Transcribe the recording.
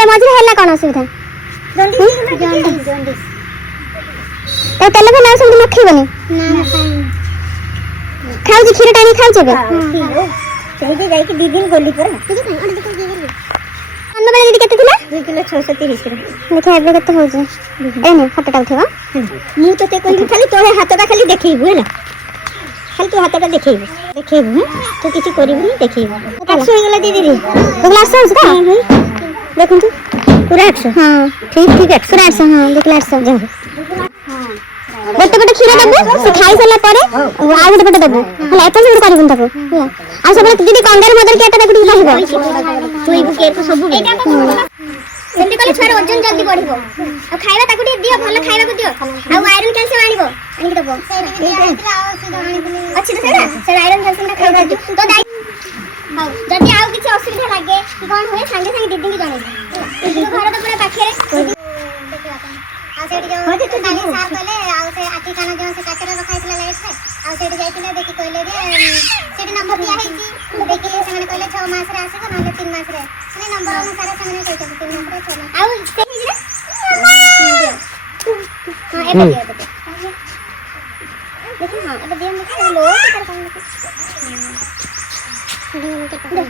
बेले मझे हैला कोन असुविधा जॉन्डिस तो तेल भला सब न खइबनी ना खाई खाऊ जी खीर टाणी खाऊ जेबे सेही जाई कि 2 दिन गोली पर अन्न बेले दीदी केते थिला 2 किलो 630 रे देखा एबे केते हो जे एने फोटोटा उठेबा मु तो ते कहली खाली तोरे हाथटा खाली देखैबु हैला खाली तो हाथटा देखैबु तो किछि करिबु देखैबु 100 हो गेला दीदी रे देखला 100 सुदा देखु तू पूरा 100 हां ठीक ठीक 100 पूरा 100 हां देखला 100 जा गोटे गोटे खीर देबो से खाई सला परे आ गोटे गोटे देबो हला एतो सब करिबन ताको हला आ सब दीदी कंगार मदर के एटा देखि कहबो तोइबु के तो सब एटा तो सेमती कले छुआर वजन जल्दी बढ़िबो आ खाइबा ताको दियो भलो खाइबा को दियो आ आयरन कैल्शियम आनिबो आनि देबो अच्छी तो से आयरन कैल्शियम खाइबा तो दाई हां जदी आउ किछ असुविधा लागे कि कोन होय संगे संगे दीदी की जणेबो घर तो पूरा पाखरे आ सेठी जो होते तो काली साफ कले आ से आटी काना जो से काचरा रखाइतला लाइट से आ सेठी जाइतिला देखि कहले रे सेठी नंबर दिया हेची देखि से माने कहले 6 मास रे आसीबो नले 3 मास रे माने नंबर अनुसार से माने कहते 3 मास रे 6 मास आ सेठी रे हां एबे दियो देखि हां एबे दियो लो कर